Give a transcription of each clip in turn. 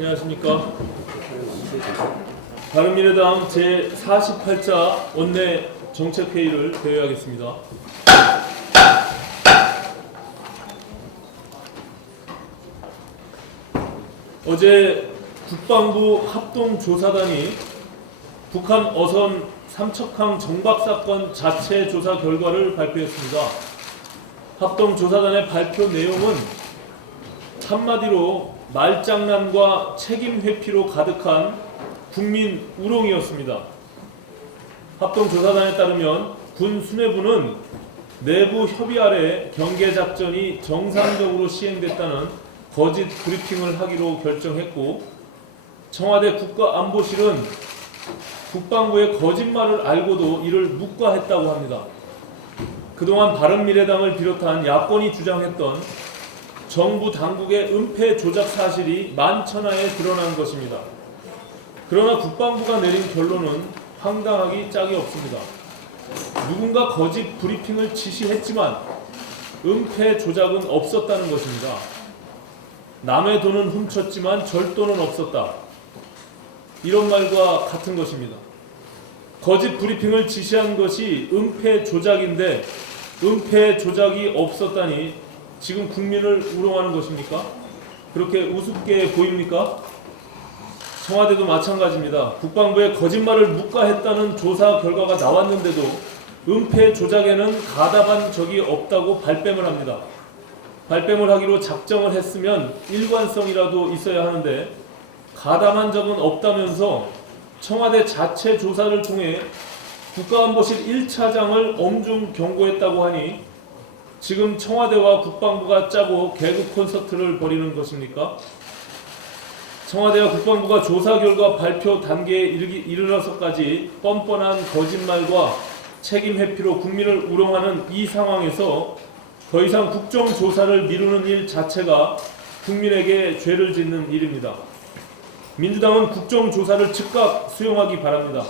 안녕하십니까. 바른미래당 제48차 원내 정책회의를 개회하겠습니다. 어제 국방부 합동조사단이 북한 어선 삼척항 정박사건 자체 조사 결과를 발표했습니다. 합동조사단의 발표 내용은 한마디로 말장난과 책임 회피로 가득한 국민 우롱이었습니다. 합동조사단에 따르면 군 수뇌부는 내부 협의 아래 경계작전이 정상적으로 시행됐다는 거짓 브리핑을 하기로 결정했고, 청와대 국가안보실은 국방부의 거짓말을 알고도 이를 묵과했다고 합니다. 그동안 바른미래당을 비롯한 야권이 주장했던 정부 당국의 은폐 조작 사실이 만천하에 드러난 것입니다. 그러나 국방부가 내린 결론은 황당하기 짝이 없습니다. 누군가 거짓 브리핑을 지시했지만 은폐 조작은 없었다는 것입니다. 남의 돈은 훔쳤지만 절도는 없었다. 이런 말과 같은 것입니다. 거짓 브리핑을 지시한 것이 은폐 조작인데 은폐 조작이 없었다니 지금 국민을 우롱하는 것입니까? 그렇게 우습게 보입니까? 청와대도 마찬가지입니다. 국방부의 거짓말을 묵과했다는 조사 결과가 나왔는데도 은폐 조작에는 가담한 적이 없다고 발뺌을 합니다. 발뺌을 하기로 작정을 했으면 일관성이라도 있어야 하는데 가담한 적은 없다면서 청와대 자체 조사를 통해 국가안보실 1차장을 엄중 경고했다고 하니 지금 청와대와 국방부가 짜고 개그 콘서트를 벌이는 것입니까? 청와대와 국방부가 조사 결과 발표 단계에 이르러서까지 뻔뻔한 거짓말과 책임 회피로 국민을 우롱하는 이 상황에서 더 이상 국정조사를 미루는 일 자체가 국민에게 죄를 짓는 일입니다. 민주당은 국정조사를 즉각 수용하기 바랍니다.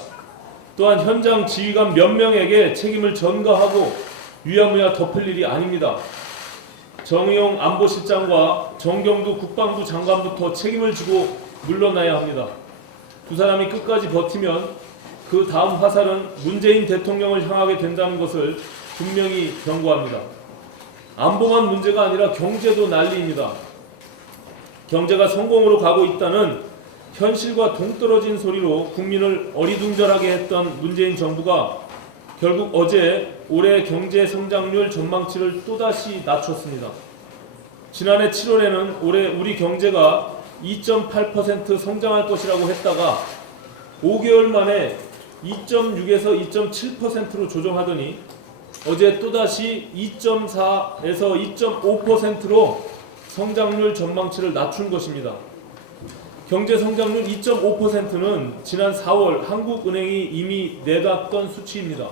또한 현장 지휘관 몇 명에게 책임을 전가하고 유야무야 덮을 일이 아닙니다. 정의용 안보실장과 정경두 국방부 장관부터 책임을 지고 물러나야 합니다. 두 사람이 끝까지 버티면 그 다음 화살은 문재인 대통령을 향하게 된다는 것을 분명히 경고합니다. 안보만 문제가 아니라 경제도 난리입니다. 경제가 성공으로 가고 있다는 현실과 동떨어진 소리로 국민을 어리둥절하게 했던 문재인 정부가 결국 어제 올해 경제 성장률 전망치를 또다시 낮췄습니다. 지난해 7월에는 올해 우리 경제가 2.8% 성장할 것이라고 했다가 5개월 만에 2.6에서 2.7%로 조정하더니 어제 또다시 2.4에서 2.5%로 성장률 전망치를 낮춘 것입니다. 경제 성장률 2.5%는 지난 4월 한국은행이 이미 내놨던 수치입니다.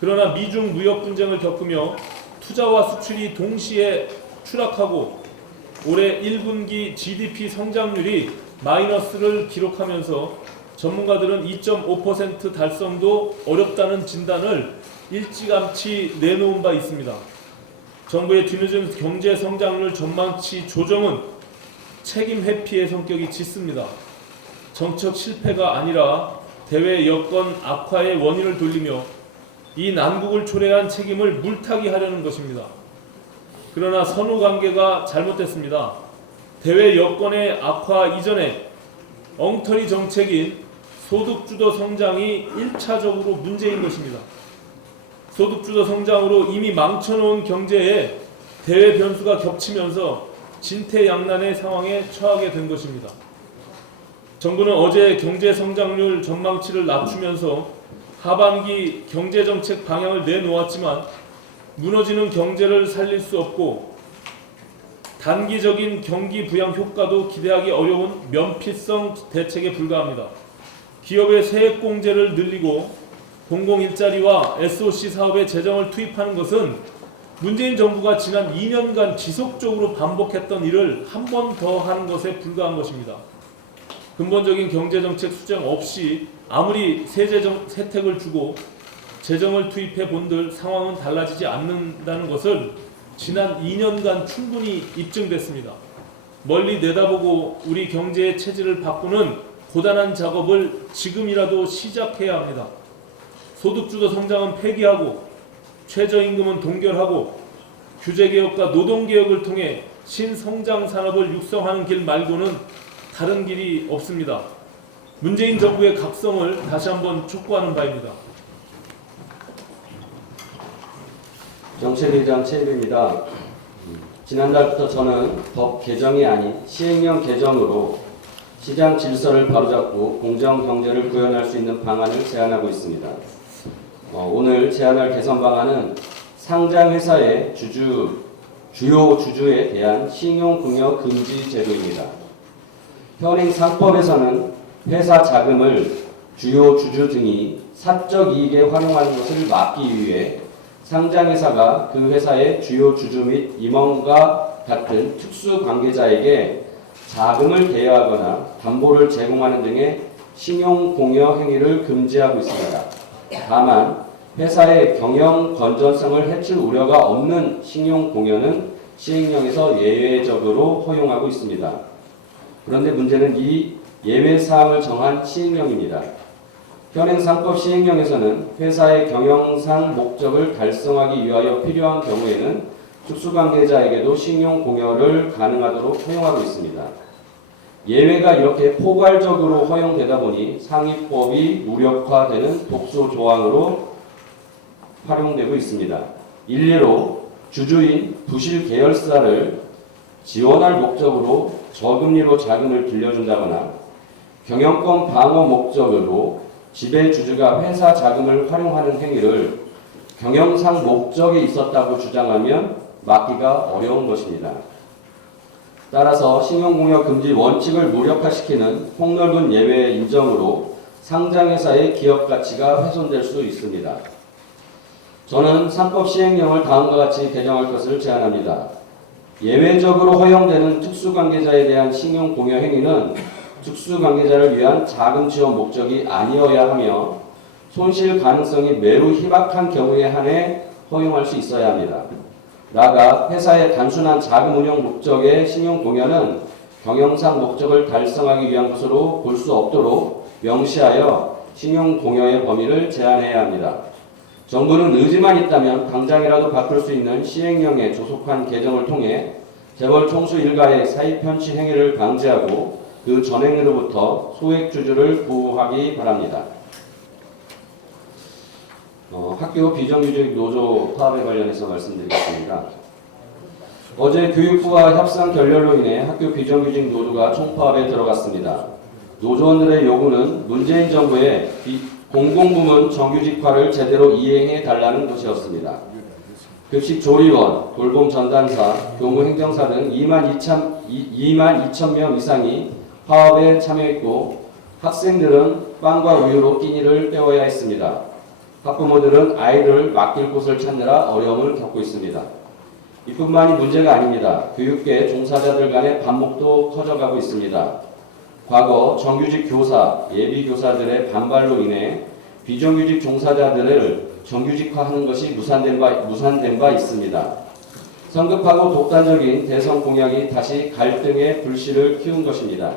그러나 미중 무역 분쟁을 겪으며 투자와 수출이 동시에 추락하고 올해 1분기 GDP 성장률이 마이너스를 기록하면서 전문가들은 2.5% 달성도 어렵다는 진단을 일찌감치 내놓은 바 있습니다. 정부의 뒤늦은 경제 성장률 전망치 조정은 책임 회피의 성격이 짙습니다. 정책 실패가 아니라 대외 여건 악화의 원인을 돌리며 이 난국을 초래한 책임을 물타기 하려는 것입니다. 그러나 선후 관계가 잘못됐습니다. 대외 여건의 악화 이전에 엉터리 정책인 소득주도 성장이 1차적으로 문제인 것입니다. 소득주도 성장으로 이미 망쳐놓은 경제에 대외 변수가 겹치면서 진퇴양난의 상황에 처하게 된 것입니다. 정부는 어제 경제 성장률 전망치를 낮추면서 하반기 경제정책 방향을 내놓았지만 무너지는 경제를 살릴 수 없고 단기적인 경기 부양 효과도 기대하기 어려운 면피성 대책에 불과합니다. 기업의 세액공제를 늘리고 공공일자리와 SOC 사업에 재정을 투입하는 것은 문재인 정부가 지난 2년간 지속적으로 반복했던 일을 한 번 더 하는 것에 불과한 것입니다. 근본적인 경제정책 수정 없이 아무리 세제 혜택을 주고 재정을 투입해 본들 상황은 달라지지 않는다는 것을 지난 2년간 충분히 입증됐습니다. 멀리 내다보고 우리 경제의 체질을 바꾸는 고단한 작업을 지금이라도 시작해야 합니다. 소득주도 성장은 폐기하고 최저임금은 동결하고 규제개혁과 노동개혁을 통해 신성장 산업을 육성하는 길 말고는 다른 길이 없습니다. 문재인 정부의 각성을 다시 한번 촉구하는 바입니다. 정책위의장 최일입니다. 지난달부터 저는 법 개정이 아닌 시행령 개정으로 시장 질서를 바로잡고 공정 경제를 구현할 수 있는 방안을 제안하고 있습니다. 오늘 제안할 개선 방안은 상장 회사의 주요 주주에 대한 신용공여 금지 제도입니다. 현행 상법에서는 회사 자금을 주요 주주 등이 사적 이익에 활용하는 것을 막기 위해 상장회사가 그 회사의 주요 주주 및 임원과 같은 특수 관계자에게 자금을 대여하거나 담보를 제공하는 등의 신용공여 행위를 금지하고 있습니다. 다만 회사의 경영 건전성을 해칠 우려가 없는 신용공여는 시행령에서 예외적으로 허용하고 있습니다. 그런데 문제는 이 예외사항을 정한 시행령입니다. 현행 상법 시행령에서는 회사의 경영상 목적을 달성하기 위하여 필요한 경우에는 특수관계자에게도 신용공여를 가능하도록 허용하고 있습니다. 예외가 이렇게 포괄적으로 허용되다 보니 상위법이 무력화되는 독소 조항으로 활용되고 있습니다. 일례로 주주인 부실 계열사를 지원할 목적으로 저금리로 자금을 빌려준다거나 경영권 방어 목적으로 지배주주가 회사 자금을 활용하는 행위를 경영상 목적이 있었다고 주장하면 막기가 어려운 것입니다. 따라서 신용공여 금지 원칙을 무력화시키는 폭넓은 예외 인정으로 상장회사의 기업 가치가 훼손될 수 있습니다. 저는 상법 시행령을 다음과 같이 개정할 것을 제안합니다. 예외적으로 허용되는 특수관계자에 대한 신용공여 행위는 특수관계자를 위한 자금 지원 목적이 아니어야 하며 손실 가능성이 매우 희박한 경우에 한해 허용할 수 있어야 합니다. 나아가 회사의 단순한 자금 운용 목적의 신용공여는 경영상 목적을 달성하기 위한 것으로 볼 수 없도록 명시하여 신용공여의 범위를 제한해야 합니다. 정부는 의지만 있다면 당장이라도 바꿀 수 있는 시행령에 조속한 개정을 통해 재벌 총수 일가의 사익 편취 행위를 방지하고 그 전행으로부터 소액주주를 보호하기 바랍니다. 학교 비정규직 노조 파업에 관련해서 말씀드리겠습니다. 어제 교육부와 협상 결렬로 인해 학교 비정규직 노조가 총파업에 들어갔습니다. 노조원들의 요구는 문재인 정부의 공공부문 정규직화를 제대로 이행해 달라는 것이었습니다. 급식 조리원, 돌봄 전담사, 교무 행정사 등 2만 2천 명 이상이 파업에 참여했고 학생들은 빵과 우유로 끼니를 때워야 했습니다. 학부모들은 아이를 맡길 곳을 찾느라 어려움을 겪고 있습니다. 이뿐만이 문제가 아닙니다. 교육계 종사자들 간의 반목도 커져가고 있습니다. 과거 정규직 교사, 예비교사들의 반발로 인해 비정규직 종사자들을 정규직화하는 것이 무산된 바 있습니다. 성급하고 독단적인 대선 공약이 다시 갈등의 불씨를 키운 것입니다.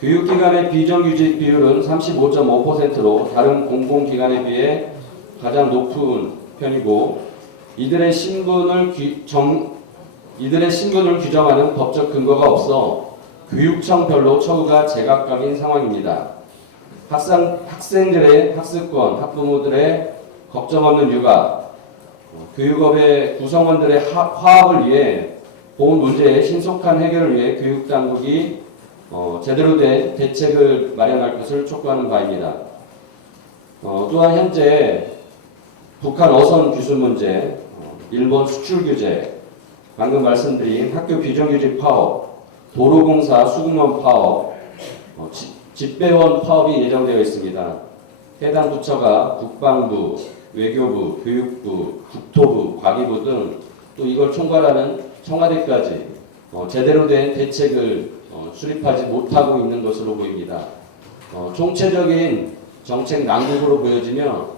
교육기관의 비정규직 비율은 35.5%로 다른 공공기관에 비해 가장 높은 편이고 이들의 신분을 규정하는 법적 근거가 없어 교육청별로 처우가 제각각인 상황입니다. 학생들의 학습권, 학부모들의 걱정 없는 육아, 교육업의 구성원들의 화합을 위해 본 문제의 신속한 해결을 위해 교육당국이 제대로 된 대책을 마련할 것을 촉구하는 바입니다. 또한 현재 북한 어선 귀순 문제, 일본 수출 규제, 방금 말씀드린 학교 비정규직 파업, 도로공사 수공원 파업, 집배원 파업이 예정되어 있습니다. 해당 부처가 국방부, 외교부, 교육부, 국토부, 과기부 등 또 이걸 총괄하는 청와대까지 제대로 된 대책을 수립하지 못하고 있는 것으로 보입니다. 총체적인 정책 난국으로 보여지며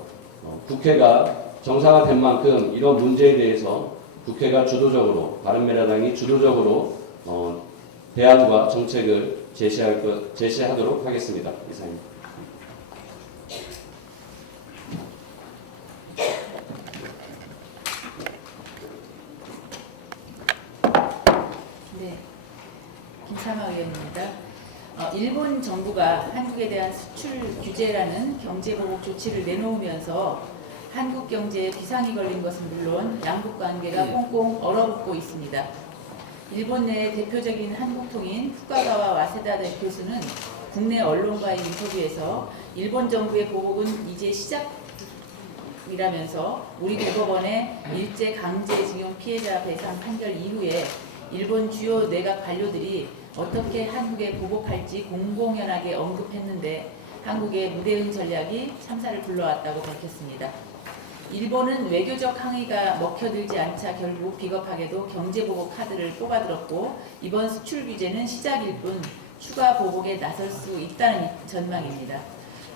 국회가 정상화된 만큼 이런 문제에 대해서 국회가 주도적으로, 바른미래당이 주도적으로 대안과 정책을 제시하도록 하겠습니다. 이상입니다. 네, 김삼아 의원입니다. 일본 정부가 한국에 대한 수출 규제라는 경제보복 조치를 내놓으면서 한국 경제에 비상이 걸린 것은 물론 양국 관계가 꽁꽁 얼어붙고 있습니다. 일본 내 대표적인 한국통인 후카가와 와세다 교수는 국내 언론과의 인터뷰에서 일본 정부의 보복은 이제 시작이라면서 우리 대법원의 일제 강제징용 피해자 배상 판결 이후에 일본 주요 내각 관료들이 어떻게 한국에 보복할지 공공연하게 언급했는데 한국의 무대응 전략이 참사를 불러왔다고 밝혔습니다. 일본은 외교적 항의가 먹혀들지 않자 결국 비겁하게도 경제보복 카드를 뽑아들었고 이번 수출 규제는 시작일 뿐 추가 보복에 나설 수 있다는 전망입니다.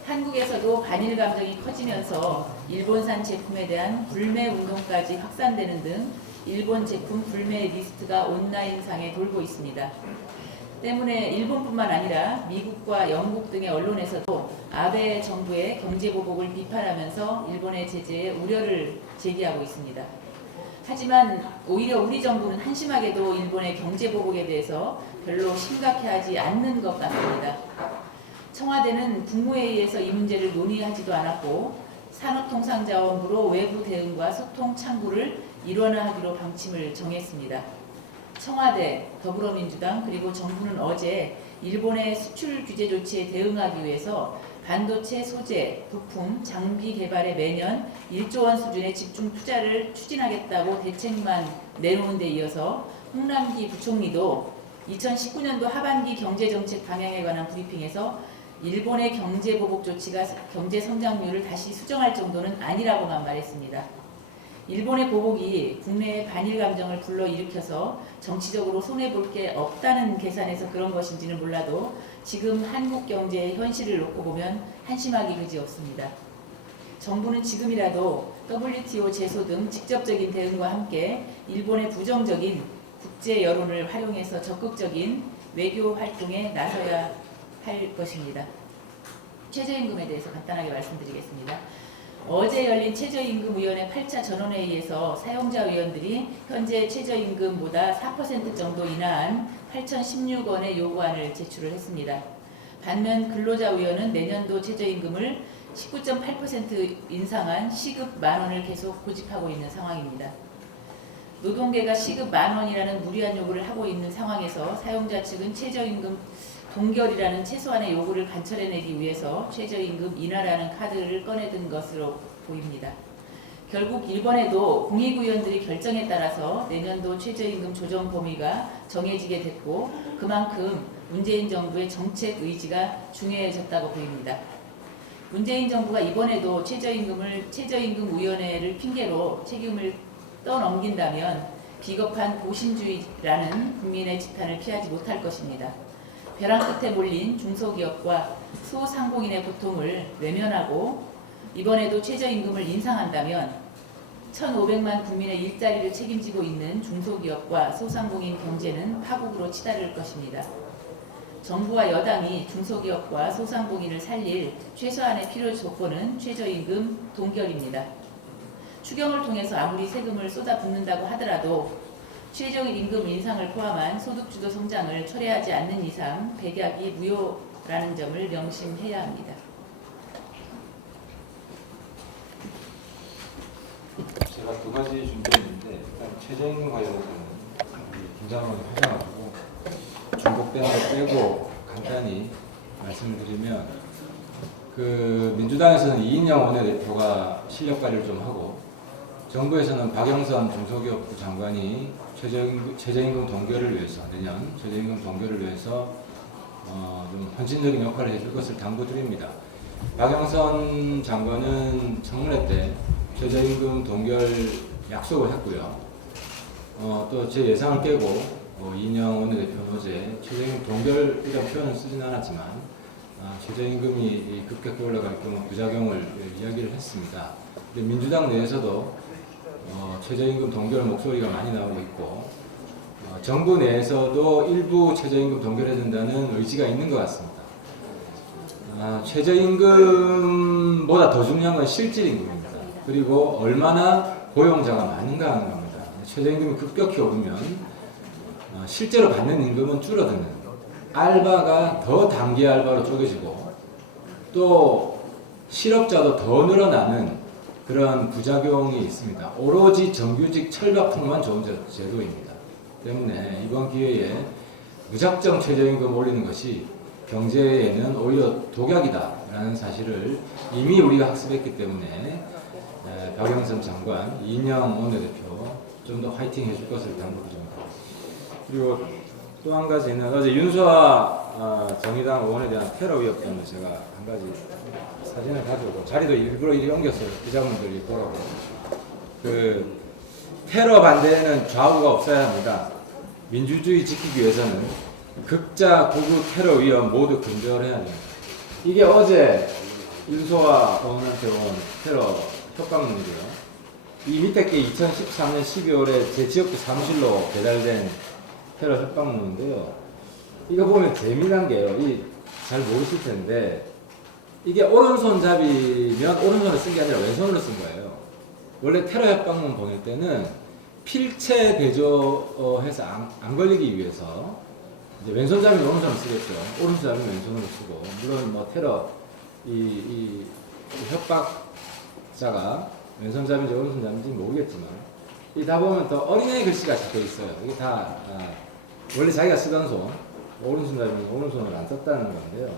한국에서도 반일 감정이 커지면서 일본산 제품에 대한 불매 운동까지 확산되는 등 일본 제품 불매 리스트가 온라인상에 돌고 있습니다. 때문에 일본뿐만 아니라 미국과 영국 등의 언론에서도 아베 정부의 경제보복을 비판하면서 일본의 제재에 우려를 제기하고 있습니다. 하지만 오히려 우리 정부는 한심하게도 일본의 경제보복에 대해서 별로 심각해하지 않는 것 같습니다. 청와대는 국무회의에서 이 문제를 논의하지도 않았고 산업통상자원부로 외부 대응과 소통 창구를 일원화하기로 방침을 정했습니다. 청와대, 더불어민주당 그리고 정부는 어제 일본의 수출 규제 조치에 대응하기 위해서 반도체 소재, 부품, 장비 개발에 매년 1조 원 수준의 집중 투자를 추진하겠다고 대책만 내놓은 데 이어서 홍남기 부총리도 2019년도 하반기 경제정책 방향에 관한 브리핑에서 일본의 경제보복 조치가 경제 성장률을 다시 수정할 정도는 아니라고만 말했습니다. 일본의 보복이 국내의 반일 감정을 불러일으켜서 정치적으로 손해볼 게 없다는 계산에서 그런 것인지는 몰라도 지금 한국 경제의 현실을 놓고 보면 한심하기 그지없습니다. 정부는 지금이라도 WTO 제소 등 직접적인 대응과 함께 일본의 부정적인 국제 여론을 활용해서 적극적인 외교 활동에 나서야 할 것입니다. 최저임금에 대해서 간단하게 말씀드리겠습니다. 어제 열린 최저임금위원회 8차 전원회의에서 사용자 의원들이 현재 최저임금보다 4% 정도 인하한 8,016원의 요구안을 제출을 했습니다. 반면 근로자 의원은 내년도 최저임금을 19.8% 인상한 시급 만원을 계속 고집하고 있는 상황입니다. 노동계가 시급 만원이라는 무리한 요구를 하고 있는 상황에서 사용자 측은 최저임금 동결이라는 최소한의 요구를 관철해내기 위해서 최저임금 인하라는 카드를 꺼내든 것으로 보입니다. 결국 이번에도 공익의원들이 결정에 따라서 내년도 최저임금 조정 범위가 정해지게 됐고 그만큼 문재인 정부의 정책 의지가 중요해졌다고 보입니다. 문재인 정부가 이번에도 최저임금위원회를 핑계로 책임을 떠넘긴다면 비겁한 고심주의라는 국민의 지탄을 피하지 못할 것입니다. 벼랑 끝에 몰린 중소기업과 소상공인의 고통을 외면하고 이번에도 최저임금을 인상한다면 1,500만 국민의 일자리를 책임지고 있는 중소기업과 소상공인 경제는 파국으로 치달을 것입니다. 정부와 여당이 중소기업과 소상공인을 살릴 최소한의 필요 조건은 최저임금 동결입니다. 추경을 통해서 아무리 세금을 쏟아붓는다고 하더라도 최저임금 인상을 포함한 소득주도 성장을 초래하지 않는 이상 백약이 무효라는 점을 명심해야 합니다. 제가 두 가지 준비했는데 일단 최저임금 관련해서는 김장원 하셔가지고 중복되는 거 빼고 간단히 말씀을 드리면 민주당에서는 이인영 원내대표가 실력 발휘를 좀 하고 정부에서는 박영선 중소기업부 장관이 최저임금 동결을 위해서 내년 최저임금 동결을 위해서 좀 헌신적인 역할을 해줄 것을 당부드립니다. 박영선 장관은 청문회 때 최저임금 동결 약속을 했고요. 또 제 예상을 깨고 이인영 원내대표는 어제 최저임금 동결이라는 표현은 쓰진 않았지만 최저임금이 급격히 올라갈 경우 부작용을 이야기를 했습니다. 근데 민주당 내에서도 최저임금 동결 목소리가 많이 나오고 있고 정부 내에서도 일부 최저임금 동결해 준다는 의지가 있는 것 같습니다. 최저임금보다 더 중요한 건 실질임금입니다. 그리고 얼마나 고용자가 많은가 하는 겁니다. 최저임금이 급격히 오르면 실제로 받는 임금은 줄어드는, 알바가 더 단기 알바로 쪼개지고 또 실업자도 더 늘어나는 그런 부작용이 있습니다. 오로지 정규직 철벽풍만 좋은 제도입니다. 때문에 이번 기회에 무작정 최저임금 올리는 것이 경제에는 오히려 독약이다라는 사실을 이미 우리가 학습했기 때문에 박영선 장관, 이인영 원내대표 좀 더 화이팅 해줄 것을 당부드립니다. 그리고 또 한 가지는 어제 윤소아 정의당 의원에 대한 테러 위협 때문에 제가 한 가지 사진을 가지고 자리도 일부러 이리 옮겼어요. 기자분들이 보라고. 그 테러 반대에는 좌우가 없어야 합니다. 민주주의 지키기 위해서는 극자, 극우, 테러 위협 모두 근절해야 합니다. 이게 어제 윤소아 의원한테 온 테러 협박문이고요. 이 밑에 게 2013년 12월에 제 지역구 사무실로 배달된 테러 협박문인데요. 이거 보면 재미난 게요. 잘 모르실 텐데 이게 오른손잡이면 오른손을 쓴 게 아니라 왼손으로 쓴 거예요. 원래 테러 협박문 보낼 때는 필체 대조해서 안 걸리기 위해서 이제 왼손잡이는 오른손을 쓰겠죠. 오른손잡이는 왼손으로 쓰고, 물론 뭐 테러 이 협박자가 왼손잡이인지 오른손잡이인지 모르겠지만 이 다 보면 또 어린애 글씨가 적혀 있어요. 이게 다 원래 자기가 쓰던 손, 오른손잡이는 오른손을 안 썼다는 건데요.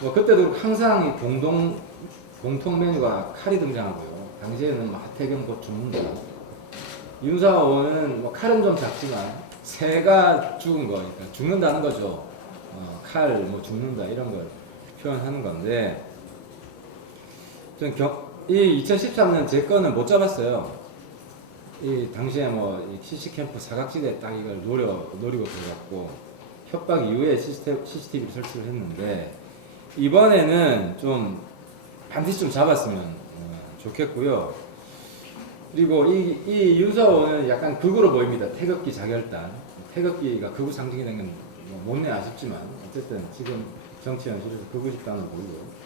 뭐 그때도 항상 이 공통 메뉴가 칼이 등장하고요. 당시에는 뭐 하태경 곧 죽는다. 윤소아 의원은 뭐 칼은 좀 작지만 새가 죽은 거, 그러니까 죽는다는 거죠. 칼, 뭐 죽는다 이런 걸 표현하는 건데, 이 2013년 제 거는 못 잡았어요. 이 당시에 뭐 CC캠프 사각지대에 딱 이걸 노리고 들어갔고 협박 이후에 CCTV를 설치를 했는데 이번에는 좀 반드시 좀 잡았으면 좋겠고요. 그리고 이 윤소아 의원은 약간 극으로 보입니다. 태극기 자결단. 태극기가 극우 상징이 된 건 못내 아쉽지만 어쨌든 지금 정치 현실에서 극우 집단은 보이고,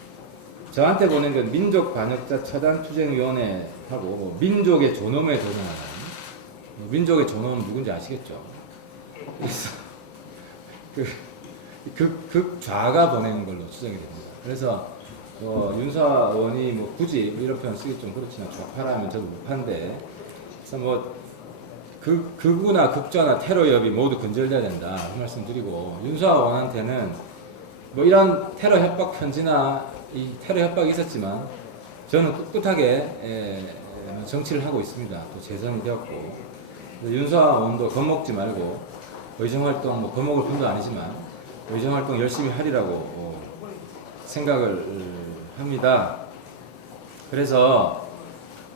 저한테 보낸 건 민족 반역자 처단 투쟁위원회하고 뭐 민족의 존엄에 도전하는, 민족의 존엄은 누군지 아시겠죠? 그래서 극좌가 보낸 걸로 추정이 됩니다. 그래서 윤소아 의원이 뭐 굳이 이런 표현 쓰기 좀 그렇지만 좌파라면 저도 무파인데, 그래서 뭐 극우나 극좌나 테러 위협이 모두 근절돼야 된다 그 말씀드리고, 윤소아 의원한테는 뭐 이런 테러 협박 편지나 이 테러 협박이 있었지만 저는 꿋꿋하게 정치를 하고 있습니다. 또 재선이 되었고, 윤소아 의원도 겁먹지 말고 의정활동, 뭐 겁먹을 분도 아니지만 의정활동 열심히 하리라고 생각을 합니다. 그래서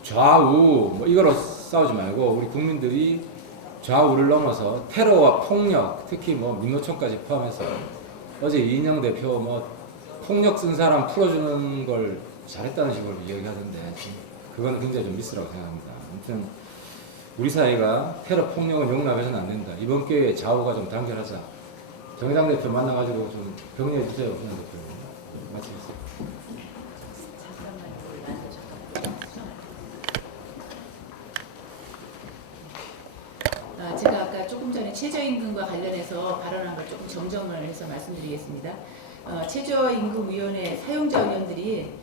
좌우 뭐 이거로 싸우지 말고 우리 국민들이 좌우를 넘어서 테러와 폭력, 특히 뭐 민노총까지 포함해서 어제 이인영 대표 뭐 폭력 쓴 사람 풀어주는 걸 잘했다는 식으로 이야기하던데 그건 굉장히 좀 미스라고 생각합니다. 아무튼 우리 사회가 테러 폭력은 용납해서는 안 된다. 이번 기회에 좌우가 좀 단결하자. 정의당 대표 만나가지고 좀 격려해 주세요. 그냥 대표 마치겠습니다. 제가 아까 조금 전에 최저임금과 관련해서 발언한 걸 조금 정정을 해서 말씀드리겠습니다. 최저임금위원회 사용자 의원들이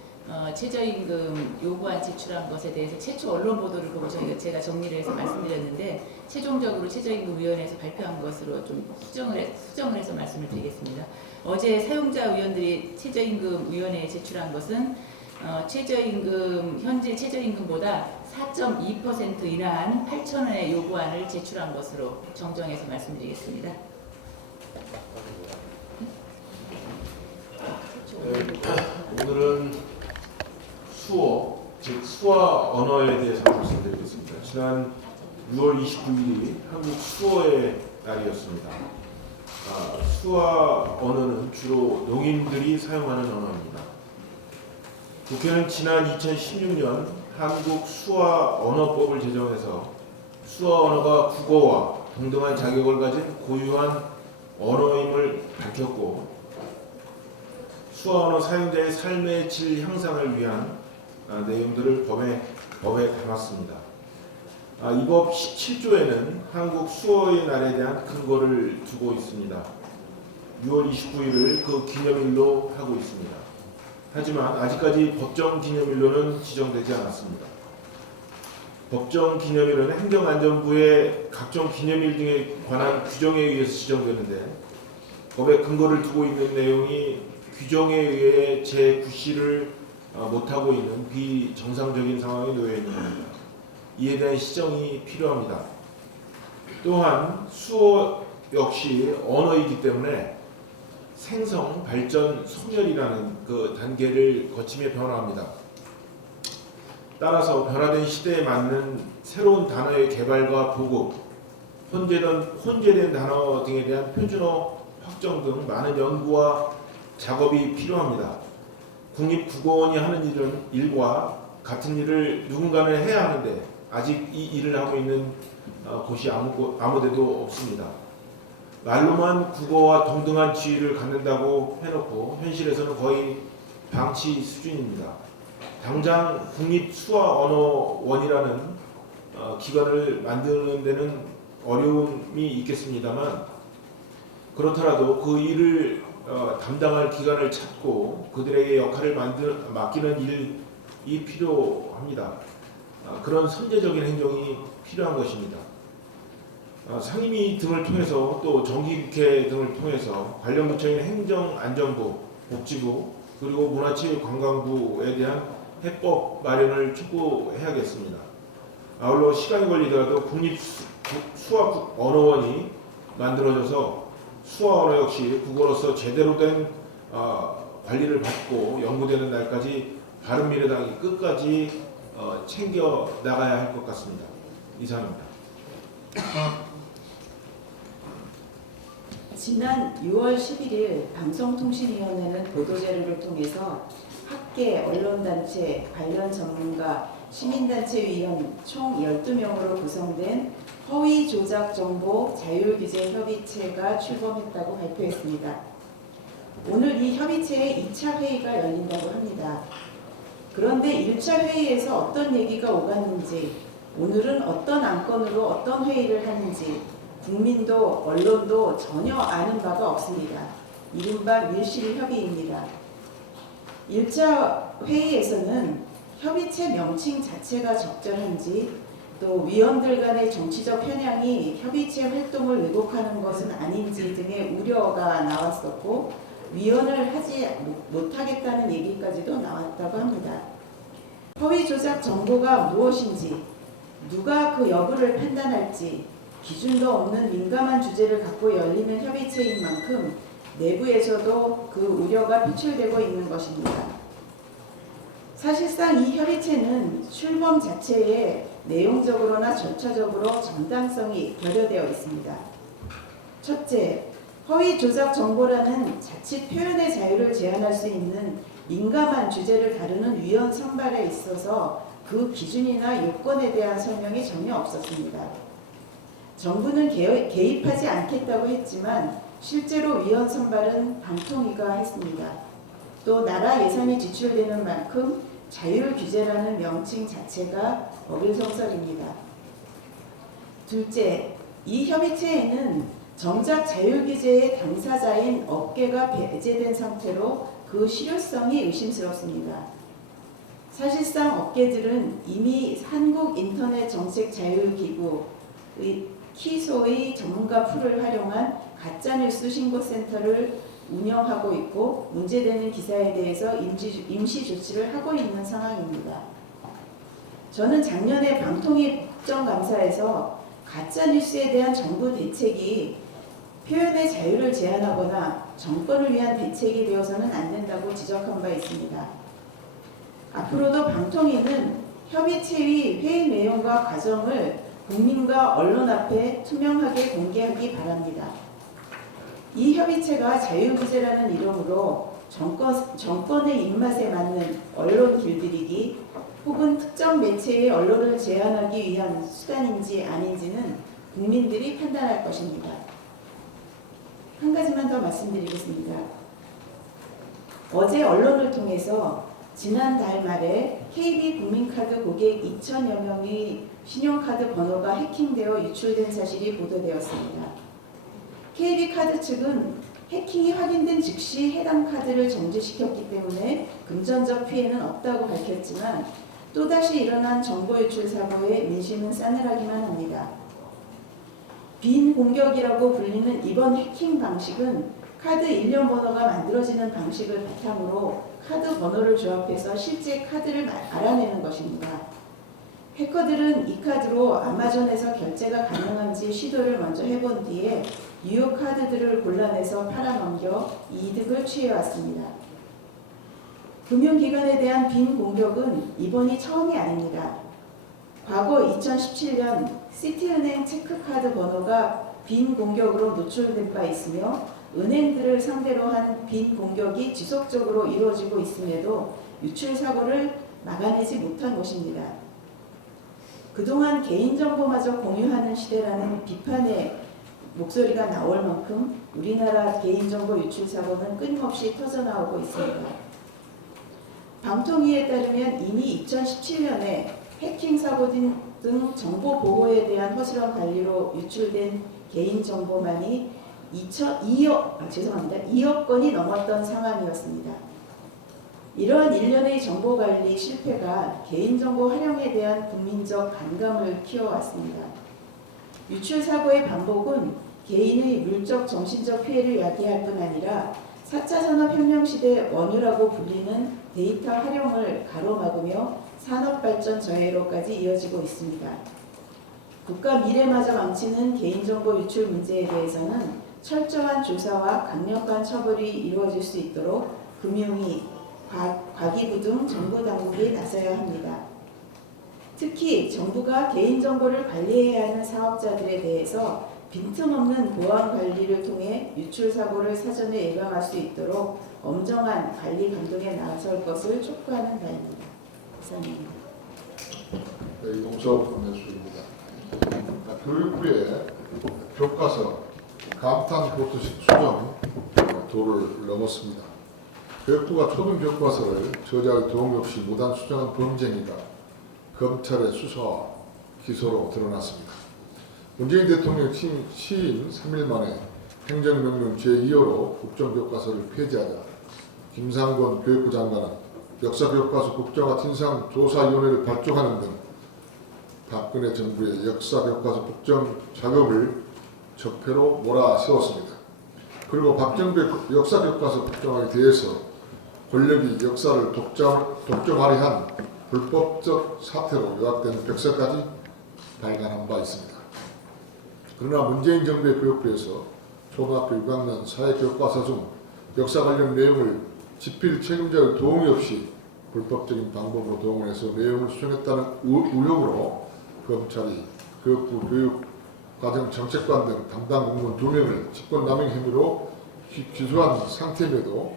최저임금 요구안 제출한 것에 대해서 최초 언론 보도를 보고 제가 정리를 해서 말씀드렸는데, 최종적으로 최저임금위원회에서 발표한 것으로 좀 수정을 해서 말씀을 드리겠습니다. 어제 사용자 의원들이 최저임금위원회에 제출한 것은 현재 최저임금보다 4.2% 인하한 8,000원의 요구안을 제출한 것으로 정정해서 말씀드리겠습니다. 오늘은 수어, 즉 수화 언어에 대해서 말씀드리겠습니다. 지난 6월 29일이 한국 수어의 날이었습니다. 수화 언어는 주로 농인들이 사용하는 언어입니다. 국회는 지난 2016년 한국 수화 언어법을 제정해서 수화 언어가 국어와 동등한 자격을 가진 고유한 언어임을 밝혔고 수어 언어 사용자의 삶의 질 향상을 위한 내용들을 법에 담았습니다. 이 법 17조에는 한국 수어의 날에 대한 근거를 두고 있습니다. 6월 29일을 그 기념일로 하고 있습니다. 하지만 아직까지 법정 기념일로는 지정되지 않았습니다. 법정 기념일은 행정안전부의 각종 기념일 등에 관한 규정에 의해서 지정되는데 법에 근거를 두고 있는 내용이 규정에 의해 제9시를 못하고 있는 비정상적인 상황에 놓여 있는 겁니다. 이에 대한 시정이 필요합니다. 또한 수어 역시 언어이기 때문에 생성, 발전, 소멸이라는 그 단계를 거치며 변화합니다. 따라서 변화된 시대에 맞는 새로운 단어의 개발과 보급, 혼재된 단어 등에 대한 표준어 확정 등 많은 연구와 작업이 필요합니다. 국립국어원이 하는 일과 같은 일을 누군가는 해야 하는데 아직 이 일을 하고 있는 곳이 아무데도 없습니다. 말로만 국어와 동등한 지위를 갖는다고 해놓고 현실에서는 거의 방치 수준입니다. 당장 국립수화언어원이라는 기관을 만드는 데는 어려움이 있겠습니다만 그렇더라도 그 일을 담당할 기관을 찾고 그들에게 역할을 맡기는 일이 필요합니다. 그런 선제적인 행정이 필요한 것입니다. 상임위 등을 통해서 또 정기국회 등을 통해서 관련 부처인 행정안전부, 복지부 그리고 문화체육관광부에 대한 해법 마련을 촉구해야겠습니다. 아울러 시간이 걸리더라도 국립수화언어원이 만들어져서 수화 언어 역시 국어로서 제대로 된 관리를 받고 연구되는 날까지 바른미래당이 끝까지 챙겨 나가야 할 것 같습니다. 이상입니다. 지난 6월 11일 방송통신위원회는 보도자료를 통해서 학계, 언론단체, 관련 전문가, 시민단체 위원 총 12명으로 구성된 허위조작정보 자율규제협의체가 출범했다고 발표했습니다. 오늘 이 협의체의 2차 회의가 열린다고 합니다. 그런데 1차 회의에서 어떤 얘기가 오갔는지, 오늘은 어떤 안건으로 어떤 회의를 하는지 국민도 언론도 전혀 아는 바가 없습니다. 이른바 밀실협의입니다. 1차 회의에서는 협의체 명칭 자체가 적절한지 또 위원들 간의 정치적 편향이 협의체 활동을 왜곡하는 것은 아닌지 등의 우려가 나왔었고 위원을 하지 못하겠다는 얘기까지도 나왔다고 합니다. 허위 조작 정보가 무엇인지 누가 그 여부를 판단할지 기준도 없는 민감한 주제를 갖고 열리는 협의체인 만큼 내부에서도 그 우려가 표출되고 있는 것입니다. 사실상 이 협의체는 출범 자체에 내용적으로나 절차적으로 정당성이 결여되어 있습니다. 첫째, 허위 조작 정보라는 자칫 표현의 자유를 제한할 수 있는 민감한 주제를 다루는 위원 선발에 있어서 그 기준이나 요건에 대한 설명이 전혀 없었습니다. 정부는 개입하지 않겠다고 했지만 실제로 위원 선발은 방통위가 했습니다. 또 나라 예산이 지출되는 만큼 자율규제라는 명칭 자체가 어불성설입니다. 둘째, 이 협의체에는 정작 자율규제의 당사자인 업계가 배제된 상태로 그 실효성이 의심스럽습니다. 사실상 업계들은 이미 한국인터넷정책자율기구의 키소의 전문가 풀을 활용한 가짜뉴스 신고센터를 운영하고 있고 문제되는 기사에 대해서 임시 조치를 하고 있는 상황입니다. 저는 작년에 방통위 국정감사에서 가짜뉴스에 대한 정부 대책이 표현의 자유를 제한하거나 정권을 위한 대책이 되어서는 안 된다고 지적한 바 있습니다. 앞으로도 방통위는 협의체의 회의 내용과 과정을 국민과 언론 앞에 투명하게 공개하기 바랍니다. 이 협의체가 자율규제라는 이름으로 정권의 입맛에 맞는 언론 길들이기 혹은 특정 매체의 언론을 제한하기 위한 수단인지 아닌지는 국민들이 판단할 것입니다. 한 가지만 더 말씀드리겠습니다. 어제 언론을 통해서 지난달 말에 KB 국민카드 고객 2,000여 명의 신용카드 번호가 해킹되어 유출된 사실이 보도되었습니다. KB카드 측은 해킹이 확인된 즉시 해당 카드를 정지시켰기 때문에 금전적 피해는 없다고 밝혔지만 또다시 일어난 정보 유출 사고에 민심은 싸늘하기만 합니다. 빈 공격이라고 불리는 이번 해킹 방식은 카드 일련 번호가 만들어지는 방식을 바탕으로 카드 번호를 조합해서 실제 카드를 알아내는 것입니다. 해커들은 이 카드로 아마존에서 결제가 가능한지 시도를 먼저 해본 뒤에 유효 카드들을 골라내서 팔아넘겨 이득을 취해왔습니다. 금융기관에 대한 빈 공격은 이번이 처음이 아닙니다. 과거 2017년 시티은행 체크카드 번호가 빈 공격으로 노출된 바 있으며 은행들을 상대로 한 빈 공격이 지속적으로 이루어지고 있음에도 유출 사고를 막아내지 못한 것입니다. 그동안 개인정보마저 공유하는 시대라는 비판의 목소리가 나올 만큼 우리나라 개인정보 유출 사고는 끊임없이 터져나오고 있습니다. 방통위에 따르면 이미 2017년에 해킹 사고 등 정보 보호에 대한 허술한 관리로 유출된 개인정보만이 2억 건이 넘었던 상황이었습니다. 이러한 일련의 정보관리 실패가 개인정보 활용에 대한 국민적 반감을 키워왔습니다. 유출사고의 반복은 개인의 물적, 정신적 피해를 야기할 뿐 아니라 4차 산업혁명 시대 원유라고 불리는 데이터 활용을 가로막으며 산업발전 저해로까지 이어지고 있습니다. 국가 미래마저 망치는 개인정보 유출 문제에 대해서는 철저한 조사와 강력한 처벌이 이루어질 수 있도록 금융위, 과기부 등 정부 당국이 나서야 합니다. 특히 정부가 개인정보를 관리해야 하는 사업자들에 대해서 빈틈없는 보안 관리를 통해 유출 사고를 사전에 예방할 수 있도록 엄정한 관리 감독에 나설 것을 촉구하는 바입니다. 이상입니다. 네, 이동석 안내수입니다. 교육부의 교과서 감탄 포토식 수정 도를 넘었습니다. 교육부가 초등교과서를 저자의 도움 없이 무단 수정한 범죄행위가 검찰의 수사와 기소로 드러났습니다. 문재인 대통령 취임 3일 만에 행정명령 제2호로 국정교과서를 폐지하자 김상곤 교육부 장관은 역사교과서 국정화 진상조사위원회를 발족하는 등 박근혜 정부의 역사교과서 국정 작업을 적폐로 몰아세웠습니다. 그리고 박정배 역사교과서 국정화에 대해서 권력이 역사를 독점하려 한 불법적 사태로 요약된 벽서까지 발간한 바 있습니다. 그러나 문재인 정부의 교육부에서 초등학교 6학년 사회교과서 중 역사 관련 내용을 집필 책임자의 도움이 없이 불법적인 방법으로 동원해서 내용을 수정했다는 의혹으로 검찰이 교육부 교육과정정책관 등 담당 공무원 2명을 직권남용 혐의로 기소한 상태임에도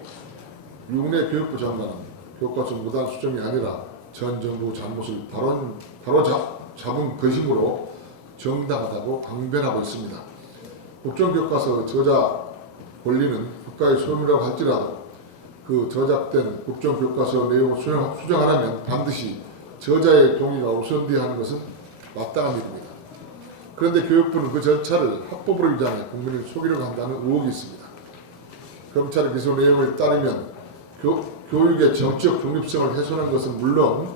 윤석열 교육부 장관은 교과서 무단 수정이 아니라 전 정부 잘못을 바로잡은 것이므로 정당하다고 강변하고 있습니다. 국정교과서 저자 권리는 국가의 소유라고 할지라도 그 저작된 국정교과서 내용을 수정하려면 반드시 저자의 동의가 우선되어야 하는 것은 마땅한 일입니다. 그런데 교육부는 그 절차를 합법으로 위장해 국민을 속이려고 한다는 의혹이 있습니다. 검찰의 기소 내용을 따르면 교육의 정치적 중립성을 훼손한 것은 물론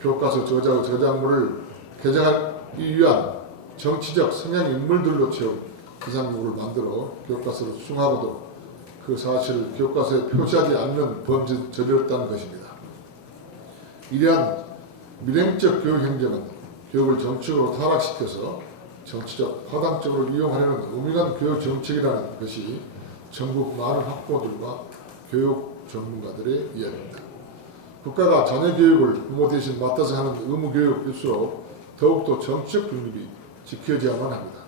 교과서 저자의 저작물을 개정하기 위한 정치적 성향 인물들로 채운 기상물을 만들어 교과서를 수정하고도 그 사실을 교과서에 표시하지 않는 범죄를 저질렀다는 것입니다. 이러한 밀행적 교육 행정은 교육을 정치적으로 타락시켜서 정치적 화당적으로 이용하려는 음흉한 교육 정책이라는 것이 전국 많은 학부모들과 교육 전문가들의 이야기입니다. 국가가 자녀 교육을 부모 대신 맡아서 하는 의무교육일수록 더욱더 정치적 중립이 지켜져야만 합니다.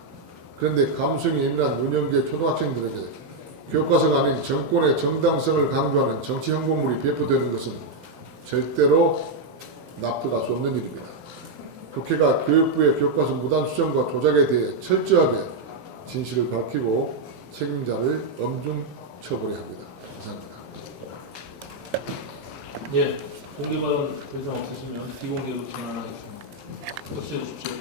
그런데 감성이 예민한 유년기 초등학생들에게 교과서가 아닌 정권의 정당성을 강조하는 정치 형식물이 배포되는 것은 절대로 납득할 수 없는 일입니다. 국회가 교육부의 교과서 무단 수정과 조작에 대해 철저하게 진실을 밝히고 책임자를 엄중 처벌해야 합니다. 감사합니다. 예, 공개 발언 더 이상 없으시면 비공개로 진행하겠습니다. 박수해 주십시오.